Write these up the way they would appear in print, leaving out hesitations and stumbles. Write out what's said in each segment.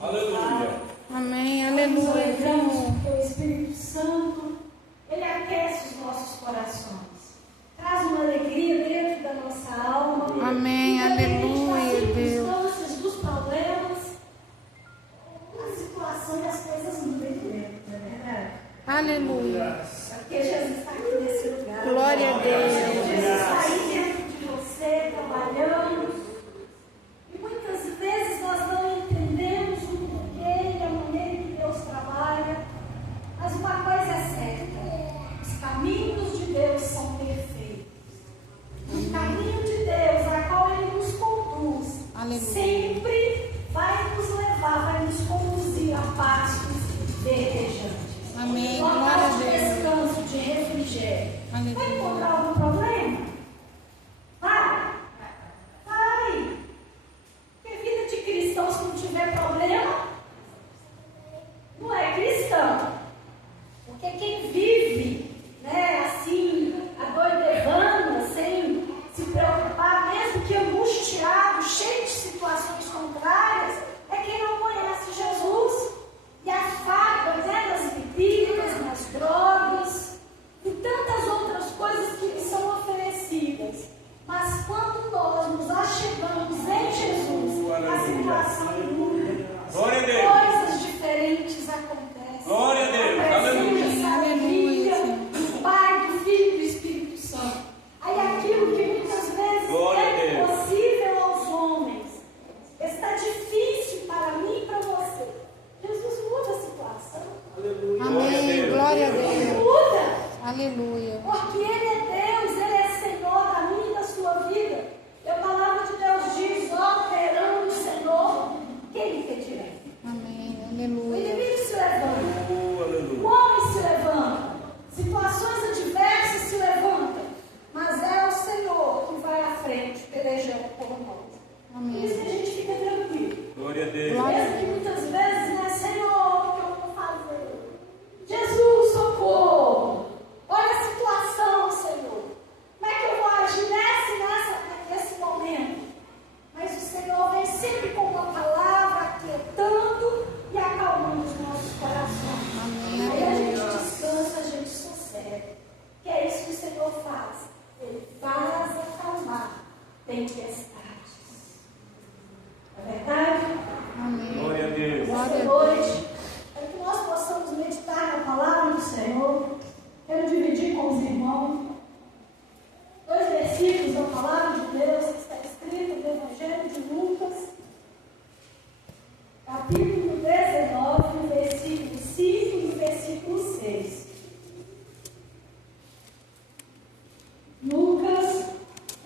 Aleluia. Amém, aleluia. Porque o Espírito Santo, ele aquece os nossos corações, traz uma alegria dentro da nossa alma. Amém, aleluia, Deus. Das dos problemas, a situação e as coisas mudam dentro, não é verdade? Aleluia. Porque Jesus está aqui nesse lugar. Glória a Deus. Jesus está aí dentro de você, trabalhando. E muitas vezes nós não entendemos o porquê e a maneira que Deus trabalha. Mas uma coisa é certa: os caminhos de Deus são perfeitos. O caminho de Deus, a qual Ele nos conduz, Aleluia. sempre vai nos levar, vai nos conduzir a pastos verdejantes. Amém, Local glória a de Deus. descanso, de refrigério. Aleluia. Vai encontrar algum problema? Vai. Vai. Porque vida de cristão, se não tiver problema, não é cristão. Porque quem vive, né, assim, adoidevando, sem se preocupar, mesmo que angustiado, cheio de situações contrárias, é quem não conhece Jesus. E as facas, né, nas bebidas, nas drogas e tantas outras coisas que lhe são oferecidas. Mas quando nós nos achegamos em Jesus, a situação muda. Glória a Deus. Coisas diferentes acontecem. Glória a Deus. A presença, a alegria do Pai, do Filho e do Espírito Santo. Aí aquilo que muitas vezes Glória a é Deus. impossível aos homens, está difícil para mim e para você. Jesus muda a situação. Amém, glória a Deus. Muda. Aleluia. Porque Ele é Deus, Ele é Senhor da minha e da sua vida. E a palavra de Deus diz: ó, verão do Senhor, quem lhe pedirá? Amém, O aleluia. inimigo se levanta, o Aleluia. homem se levanta, situações adversas se levantam, mas é o Senhor que vai à frente, pelejando por nós. Por Amém. isso que a gente fica tranquilo. Glória a Deus. Glória a Mesmo que muitas vezes, né, Senhor, o que eu vou fazer? Jesus, socorro! Olha a situação, Senhor. Como é que eu vou agir nesse momento? Mas o Senhor vem sempre com uma palavra, aquietando e acalmando os nossos corações. Amém. Aí a gente descansa, a gente sossega. Que é isso que o Senhor faz. Ele faz acalmar tempestades. É verdade? Amém. Glória a Deus. Glória Essa a noite, para que nós possamos meditar na palavra do Senhor, quero dividir com os irmãos 2 versículos da palavra de Deus que está escrito no Evangelho de Lucas, capítulo 19, versículo 5 e versículo 6. Lucas,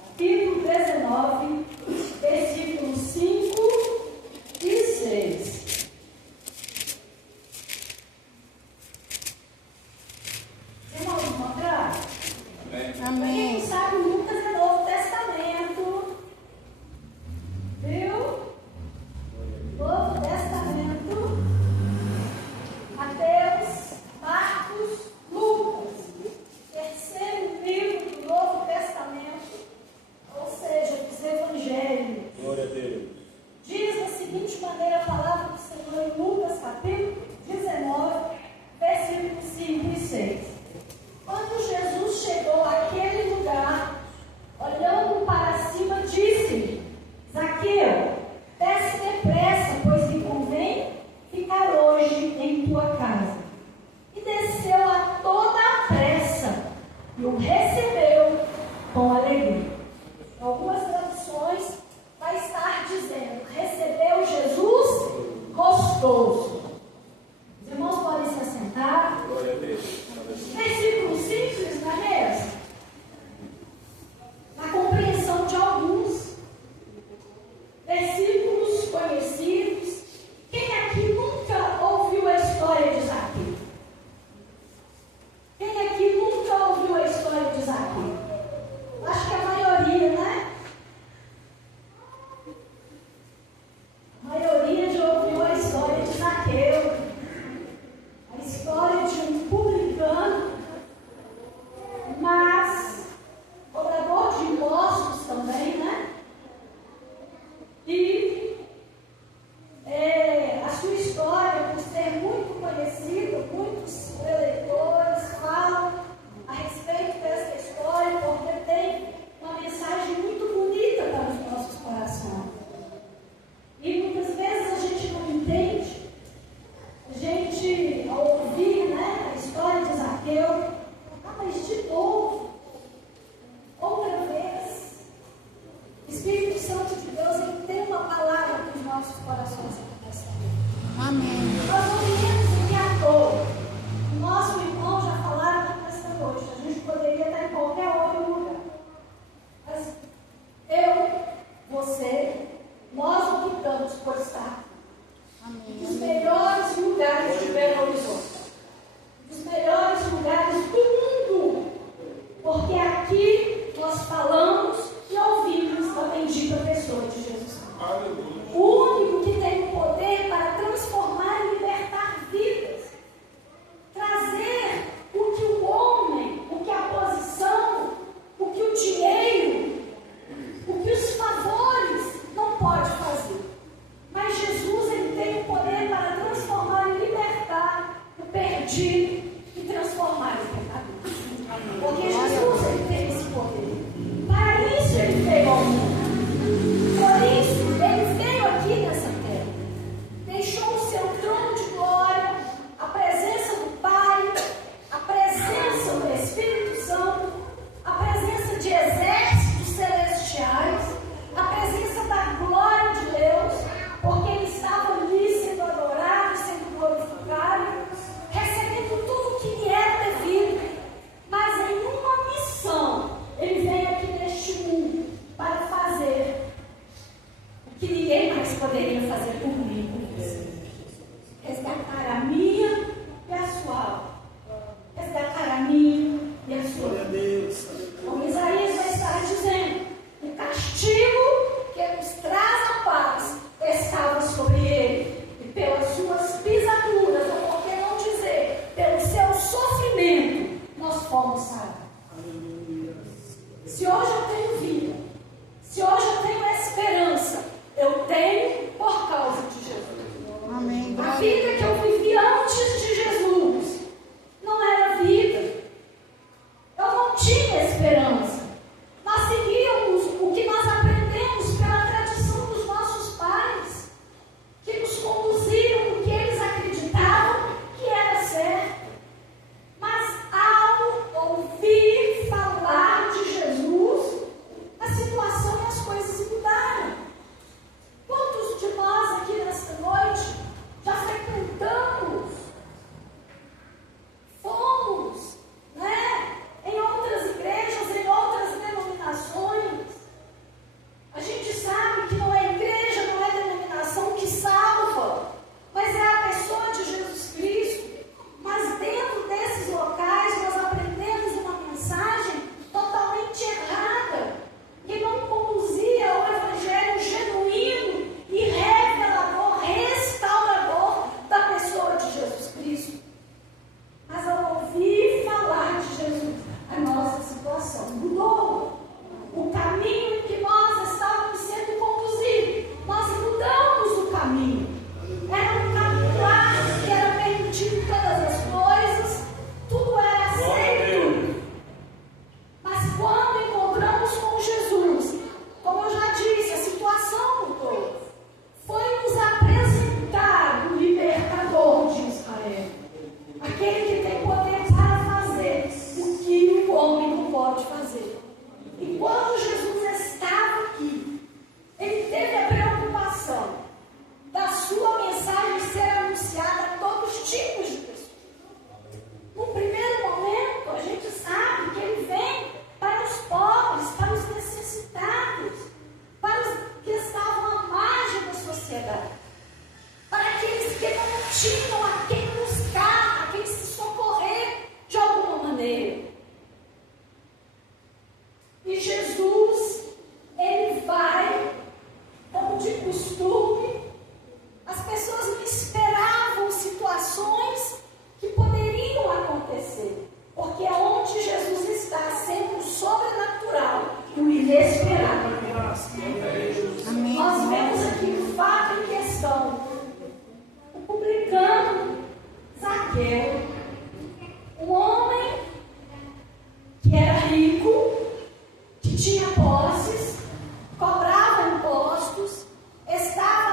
capítulo 19, versículos 5 e 6. Irmãos, encontraram? Amém. Para quem Amém. não sabe, Lucas é Novo Testamento. Viu? Novo Testamento. Deus poderia fazer por mim, por você. Resgatar a minha e a sua alma. Resgatar a minha e a sua alma. Como Isaías vai estar dizendo, o castigo que nos traz a paz estava sobre ele. E pelas suas pisaduras, ou por que não dizer, pelo seu sofrimento, nós fomos sarados. Se hoje eu tenho vida, se hoje eu tenho esperança, eu tenho por causa de Jesus. Amém. A vida que eu vivi antes de Jesus não era vida. Eu não tinha esperança. Nós seguíamos o que nós aprendemos pela tradição dos nossos pais, que nos conduziram no que eles acreditavam que era certo. Mas ao ouvir falar de Jesus, a situação e as coisas mudaram. Quantos de nós aqui nesta noite já frequentamos, fomos, em outras igrejas, em outras denominações? A gente sabe que não é igreja, não é denominação que salva, mas é a pessoa de Jesus Cristo. Mas dentro desses locais nós aprendemos uma mensagem totalmente errada, que não conduzia ao evangelho genuíno e revelador, restaurador da pessoa de Jesus Cristo. Mas ao ouvir falar de Jesus, a nossa situação mudou. O caminho em que nós estávamos sendo conduzidos, nós mudamos o caminho. Era um caminho lá que era permitido todas as coisas, tudo era aceito. Mas quando encontramos com Jesus, como eu já disse, a situação mudou. Foi nos apresentar o libertador de Israel, aquele que tem poder para fazer o que o homem não pode fazer. E quando Jesus estava aqui, ele teve a preocupação da sua mensagem ser anunciada a todos os tipos de pessoas. No primeiro momento, a gente sabe que ele vem para os pobres, para os necessitados, para os que estavam à margem da sociedade, para aqueles que não tinham a quem buscar, a quem se socorrer de alguma maneira. E Jesus, ele vai, como de costume, as pessoas não esperavam situações que poderiam acontecer, porque onde Jesus está, sempre o sobrenatural, o inesperado. Amém. Nós vemos aqui o fato em questão. O publicano Zaqueu, um homem que era rico, que tinha posses, cobrava impostos, estava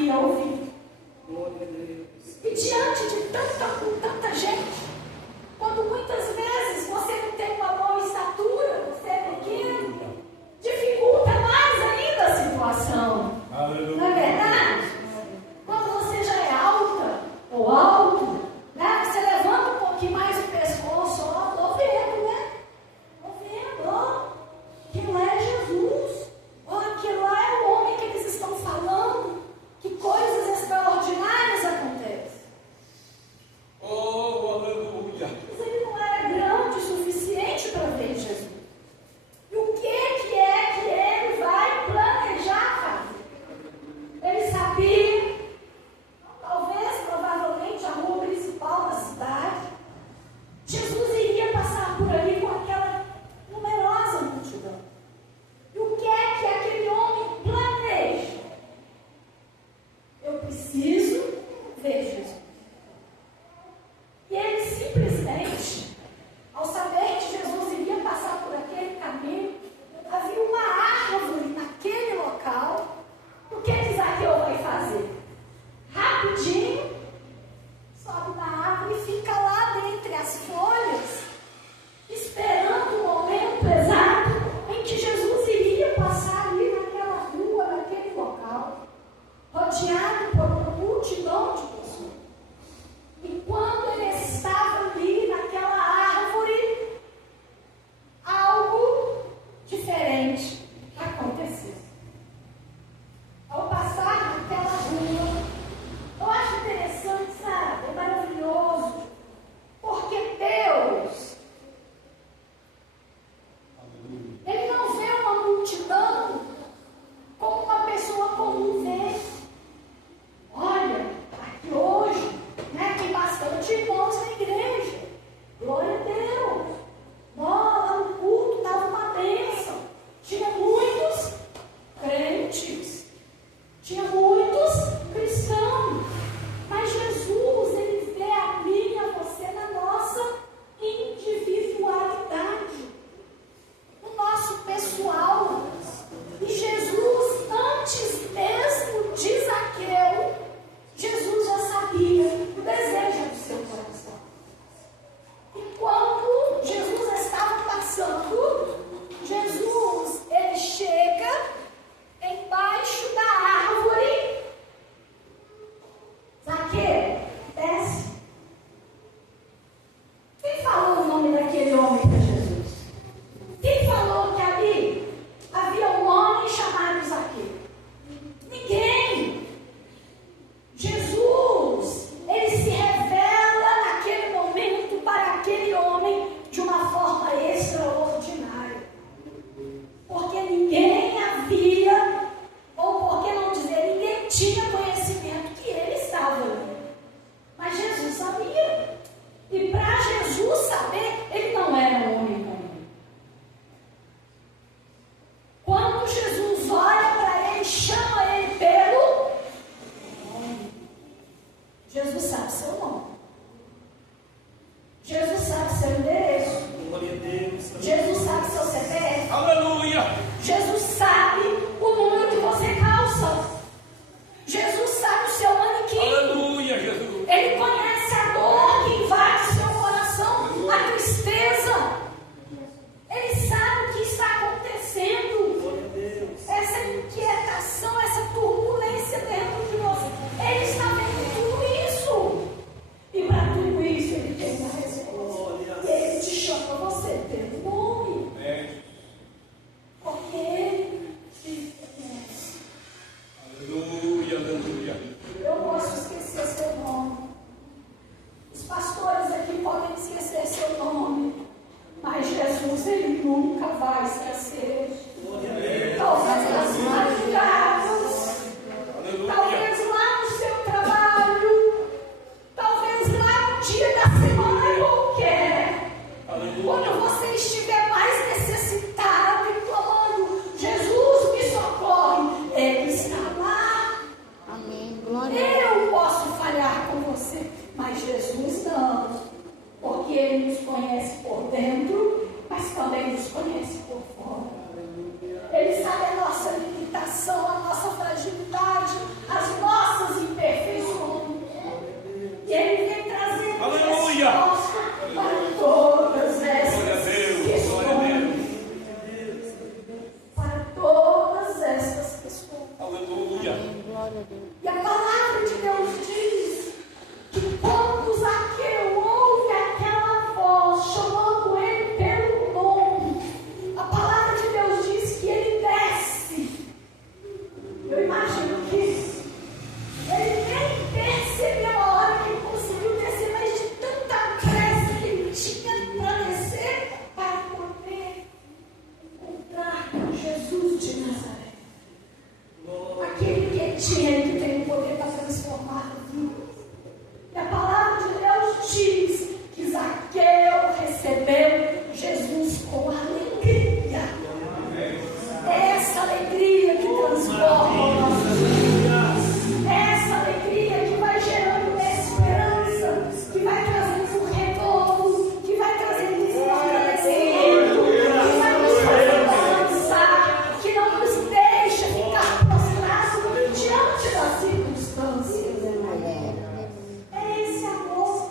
havia ouvido. E diante de tanta gente, quando muitas vezes você não tem uma boa estatura, você é pequeno, dificulta mais ainda a situação. Não é verdade? Quando você já é alta ou alto, né? Você levanta um pouquinho mais o pescoço, ó, tô vendo, né? Tô vendo, ó. Que lá é Jesus. Ó, que lá é o homem que eles estão falando. Que coisas extraordinárias acontecem. Oh, aleluia. Mas ele não era grande o suficiente para ver Jesus. E o que ele vai planejar fazer? Ele sabia, talvez, provavelmente, a rua principal da cidade. Jesus iria passar por ali com aquela numerosa multidão. E o que aquele homem planeja? Eu preciso ver Jesus. E ele simplesmente, ao saber que Jesus iria passar por aquele caminho, havia uma árvore naquele local. O que Zaqueu vai fazer? Rapidinho, sobe na árvore e fica lá dentre as folhas, esperando o momento exato em que Jesus iria passar ali naquela rua, naquele local, rodeado por uma multidão de pessoas. E quando ele estava ali naquela árvore, algo diferente aconteceu. Ao passar naquela rua, eu acho interessante, sabe? É maravilhoso. Porque Deus, Ele não vê uma multidão como uma pessoa comum vê. Olha, aqui hoje, né, tem bastante irmãos na igreja. Glória a Deus. Lá no culto estava uma bênção. Tinha muitos crentes. Tinha muitos cristãos. Mas Jesus, Ele vê a mim e a você na nossa individualidade. No nosso pessoal. E Jesus, antes mesmo de Zaqueu, Jesus já sabia o desejo do seu coração. E quando Jesus estava passando, Jesus, ele chega embaixo da árvore. Zaqueu, desce. Quem falou o nome daquele homem para Jesus? Quem falou que ali havia um homem chamado Zaqueu? Ninguém. Jesus, ele se revela naquele momento para aquele homem de uma forma extraordinária. Porque ninguém havia, ou por que não dizer, ninguém tinha conhecimento que ele estava ali. Mas Jesus sabia. E para Jesus saber, ele não era um homem comum. Quando Jesus olha para ele, chama ele pelo nome. Jesus sabe seu nome. Jesus sabe seu endereço. Glória a Deus. Jesus sabe seu CPF. Aleluia. Jesus sabe o número que você calça. Jesus sabe o seu manequim. Aleluia, Jesus. Ele conhece a dor que invade seu coração, a tristeza. Ele sabe o que está acontecendo. Glória a Deus. Essa inquietação, essa turbulência dentro de você. Ele está vendo tudo isso. E para tudo isso ele tem uma resposta. E ele te chama você pelo nome. Amém. Porque ele te conhece. Aleluia, aleluia. Eu posso esquecer seu nome. Os pastores aqui podem esquecer seu nome. Mas Jesus, ele nunca vai esquecer. Talvez nas madrugadas. Aleluia. Talvez lá no seu trabalho. Talvez lá no dia da semana qualquer. Aleluia. Quando você estiver mais necessitado e clamando, Jesus me socorre. Ele está lá. Amém. Glória. Eu posso falhar com você, mas Jesus não. Porque Ele nos conhece por dentro, mas também nos conhece por fora. Ele sabe a nossa limitação, a nossa fragilidade, as nossas Glória a Deus. E a palavra de Deus diz que quando Zaqueu ouve aquela voz chamando ele pelo nome, a palavra de Deus diz que ele desce. Eu imagino que ele nem percebeu a hora que ele conseguiu descer, mas de tanta pressa que ele tinha para descer para poder encontrar com Jesus de Nazaré. Aquele que tinha e que tem o poder para transformar vidas. E a palavra de Deus diz que Zaqueu recebeu Jesus com alegria. É essa alegria que transforma nossas vidas. É essa alegria que vai gerando uma esperança, que vai trazendo um renovo, que vai trazendo um fortalecimento, que vai nos fazer avançar, que não nos deixa ficar prostrados diante das circunstâncias. É esse amor,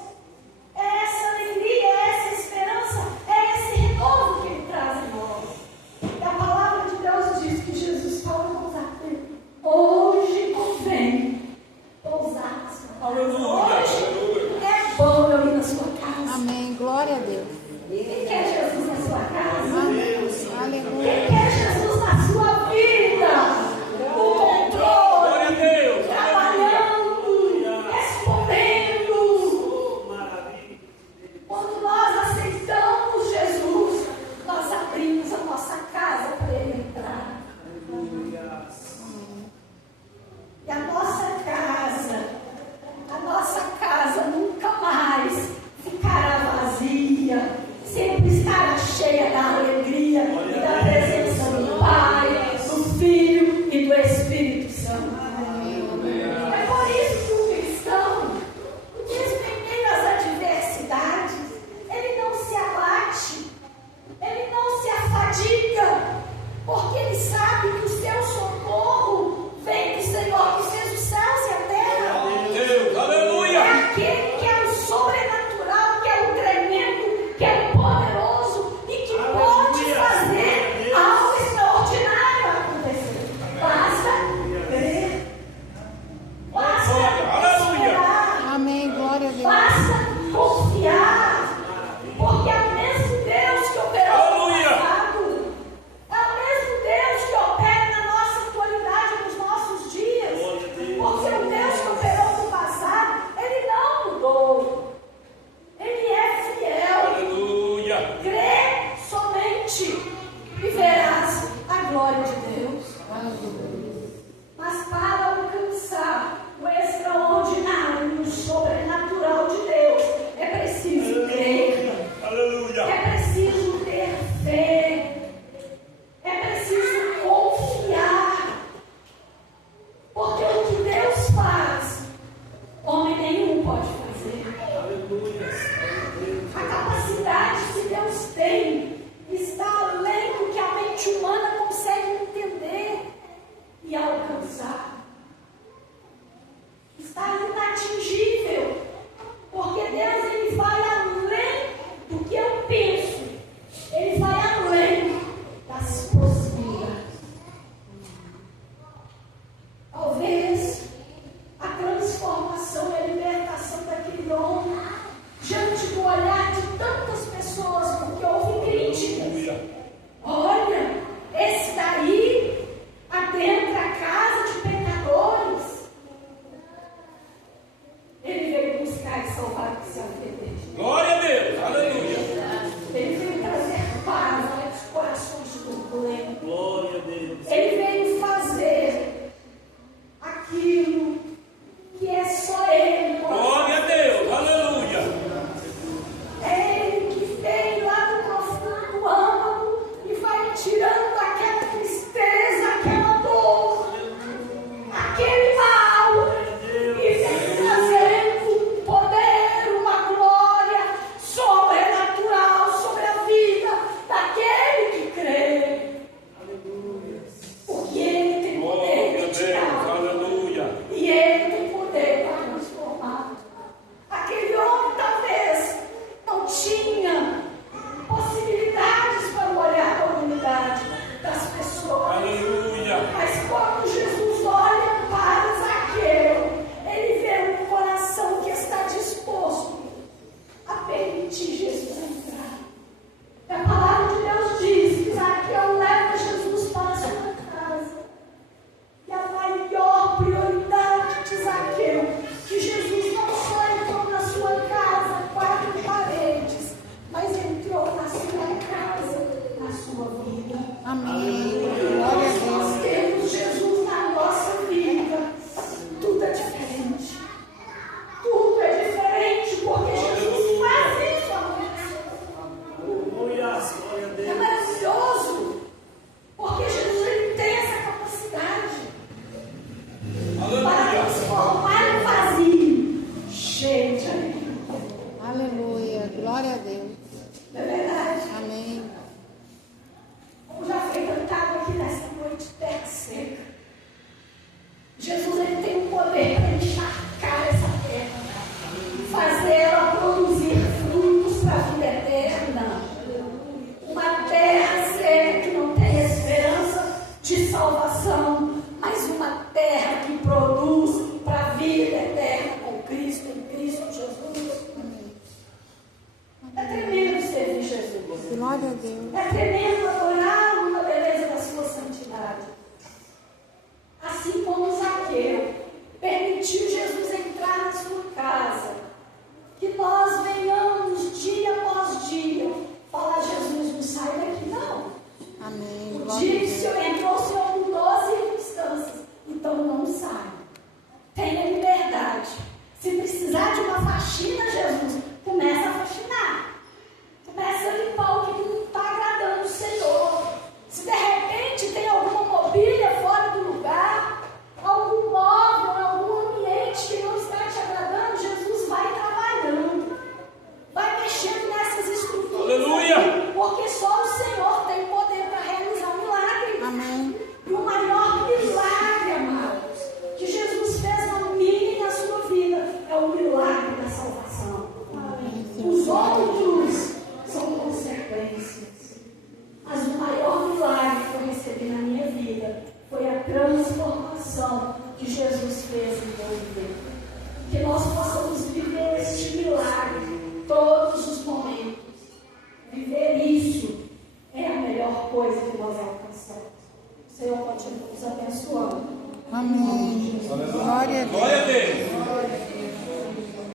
é essa alegria, é essa esperança, é esse renovo que Ele traz em nós. E a palavra de Deus diz que Jesus fala com Zaqueu: hoje convém pousar na sua casa. Aleluia. Hoje é bom eu ir na sua casa. Amém. Glória a Deus. Quem quer Jesus na sua casa? Amém. Quem Aleluia. quer Jesus na sua vida? O controle, Glória a Deus. trabalhando, respondendo. Quando nós aceitamos Jesus, nós abrimos a nossa casa para Ele entrar. E a nossa casa Que nós possamos viver este milagre todos os momentos. Viver isso é a melhor coisa que nós alcançamos. O Senhor continua nos abençoando. Amém. Glória a Deus. Glória a Deus.